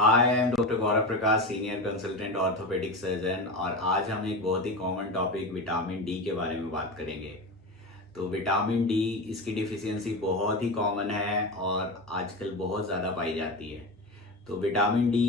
Hi, I am doctor Gaurav Prakash, senior consultant orthopaedic surgeon. और आज हम एक बहुत ही कॉमन टॉपिक विटामिन डी के बारे में बात करेंगे। तो विटामिन डी, इसकी डिफिशियंसी बहुत ही कॉमन है और आजकल बहुत ज़्यादा पाई जाती है। तो विटामिन डी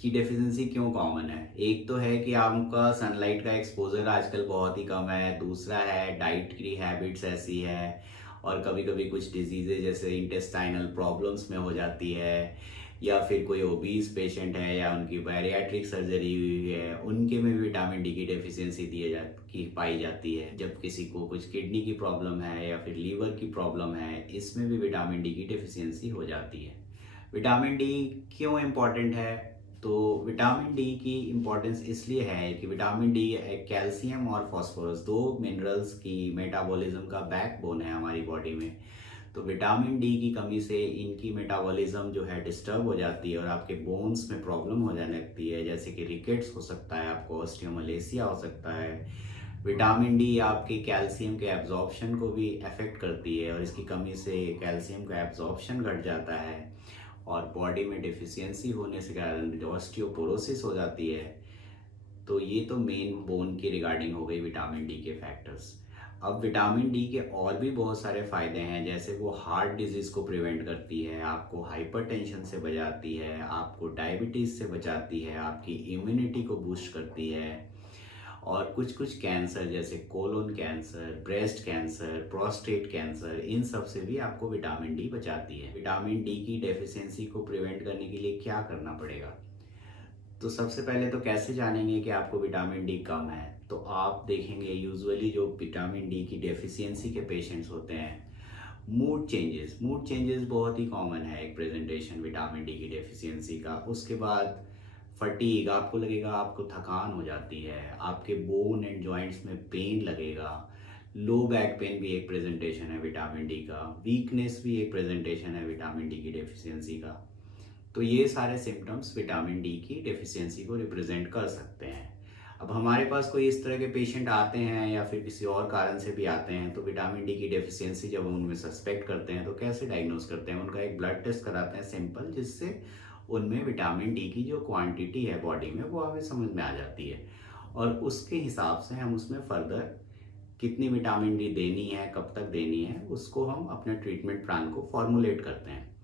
की डेफिशिएंसी क्यों कॉमन है? एक तो है कि आपका सनलाइट का एक्सपोजर आजकल बहुत ही कम है। दूसरा है डाइट की हैबिट्स ऐसी है, और कभी कभी कुछ डिजीजेज जैसे इंटेस्टाइनल प्रॉब्लम्स में हो जाती है, या फिर कोई ओबीज पेशेंट है या उनकी बैरियाट्रिक सर्जरी हुई है, उनके में विटामिन डी की डेफिशिएंसी पाई जाती है। जब किसी को कुछ किडनी की प्रॉब्लम है या फिर लीवर की प्रॉब्लम है, इसमें भी विटामिन डी की डेफिशिएंसी हो जाती है। विटामिन डी क्यों इम्पॉर्टेंट है? तो विटामिन डी की इम्पोर्टेंस इसलिए है कि विटामिन डी एक कैल्शियम और फास्फोरस, दो मिनरल्स की मेटाबॉलिज्म का बैकबोन है हमारी बॉडी में। तो विटामिन डी की कमी से इनकी मेटाबॉलिज्म जो है डिस्टर्ब हो जाती है और आपके बोन्स में प्रॉब्लम हो जाने लगती है, जैसे कि रिकेट्स हो सकता है, आपको ऑस्टियोमलेशिया हो सकता है। विटामिन डी आपके कैल्शियम के एब्जॉर्प्शन को भी अफेक्ट करती है, और इसकी कमी से कैल्शियम का एब्जॉर्प्शन घट जाता है और बॉडी में डिफिशियंसी होने से कारण ऑस्टियोपोरोसिस हो जाती है। तो ये तो मेन बोन की रिगार्डिंग हो गई विटामिन डी के फैक्टर्स। अब विटामिन डी के और भी बहुत सारे फायदे हैं, जैसे वो हार्ट डिजीज को प्रिवेंट करती है, आपको हाइपरटेंशन से बचाती है, आपको डायबिटीज से बचाती है, आपकी इम्यूनिटी को बूस्ट करती है, और कुछ कुछ कैंसर जैसे colon cancer, breast cancer, prostate cancer, इन सब से भी आपको विटामिन डी बचाती है। विटामिन डी की डेफिशिएंसी को प्रिवेंट करने के लिए क्या करना पड़ेगा? तो सबसे पहले तो कैसे जानेंगे कि आपको विटामिन डी कम है? तो आप देखेंगे यूजुअली जो विटामिन डी की डेफिशिएंसी के पेशेंट्स होते हैं, मूड चेंजेस बहुत ही कॉमन है एक प्रेजेंटेशन विटामिन डी की डेफिशिएंसी का। उसके बाद फटीग, आपको लगेगा आपको थकान हो जाती है, आपके बोन एंड जॉइंट्स में पेन लगेगा। लो बैक पेन भी एक प्रेजेंटेशन है विटामिन डी का। वीकनेस भी एक प्रेजेंटेशन है विटामिन डी की डेफिशिएंसी का। तो ये सारे सिम्टम्स विटामिन डी की डेफिशिएंसी को रिप्रेजेंट कर सकते हैं। अब हमारे पास कोई इस तरह के पेशेंट आते हैं या फिर किसी और कारण से भी आते हैं, तो विटामिन डी की डेफिशिएंसी जब हम उनमें सस्पेक्ट करते हैं तो कैसे डायग्नोस करते हैं? उनका एक ब्लड टेस्ट कराते हैं सिंपल, जिससे उनमें विटामिन डी की जो क्वांटिटी है बॉडी में वो हमें समझ में आ जाती है, और उसके हिसाब से हम उसमें फर्दर कितनी विटामिन डी देनी है, कब तक देनी है, उसको हम अपने ट्रीटमेंट प्लान को फॉर्मुलेट करते हैं।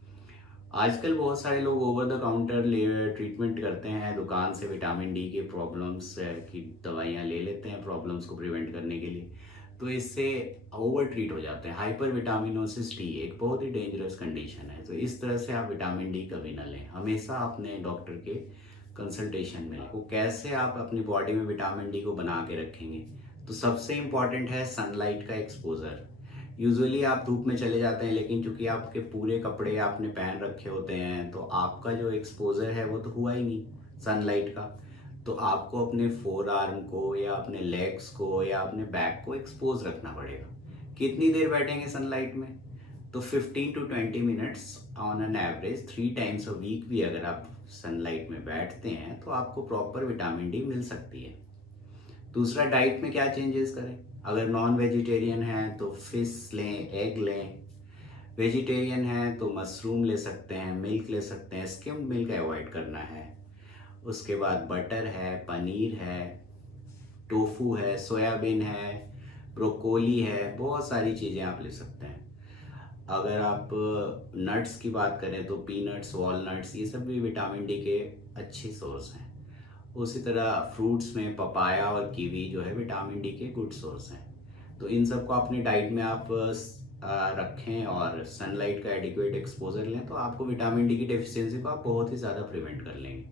आजकल बहुत सारे लोग ओवर द काउंटर ट्रीटमेंट करते हैं, दुकान से विटामिन डी के प्रॉब्लम्स की दवाइयाँ ले लेते हैं प्रॉब्लम्स को प्रिवेंट करने के लिए। तो इससे ओवर ट्रीट हो जाते हैं। हाइपर विटामिनोसिस डी एक बहुत ही डेंजरस कंडीशन है। तो इस तरह से आप विटामिन डी कभी ना लें, हमेशा अपने डॉक्टर के कंसल्टेशन में। वो कैसे आप अपनी बॉडी में विटामिन डी को बना के रखेंगे? तो सबसे इम्पॉर्टेंट है सनलाइट का एक्सपोजर। यूजुअली आप धूप में चले जाते हैं, लेकिन चूंकि आपके पूरे कपड़े आपने पहन रखे होते हैं, तो आपका जो एक्सपोजर है वो तो हुआ ही नहीं सनलाइट का। तो आपको अपने फोर आर्म को या अपने लेग्स को या अपने बैक को एक्सपोज रखना पड़ेगा। कितनी देर बैठेंगे सनलाइट में? तो 15 to 20 minutes on an average 3 times a week भी अगर आप सनलाइट में बैठते हैं तो आपको प्रॉपर विटामिन डी मिल सकती है। दूसरा, डाइट में क्या चेंजेस करें? अगर नॉन वेजिटेरियन है तो फिश लें, एग लें। वेजिटेरियन है तो मशरूम ले सकते हैं, मिल्क ले सकते हैं, स्किम्ड मिल्क अवॉइड करना है। उसके बाद बटर है, पनीर है, टोफू है, सोयाबीन है, ब्रोकोली है, बहुत सारी चीज़ें आप ले सकते हैं। अगर आप नट्स की बात करें तो पीनट्स, वॉलनट्स, ये सब भी विटामिन डी के अच्छे सोर्स हैं। उसी तरह फ्रूट्स में पपाया और कीवी जो है विटामिन डी के गुड सोर्स हैं। तो इन सब को अपनी डाइट में आप रखें और सनलाइट का एडिक्वेट एक्सपोजर लें, तो आपको विटामिन डी की डेफिशिएंसी को आप बहुत ही ज़्यादा प्रिवेंट कर लेंगे।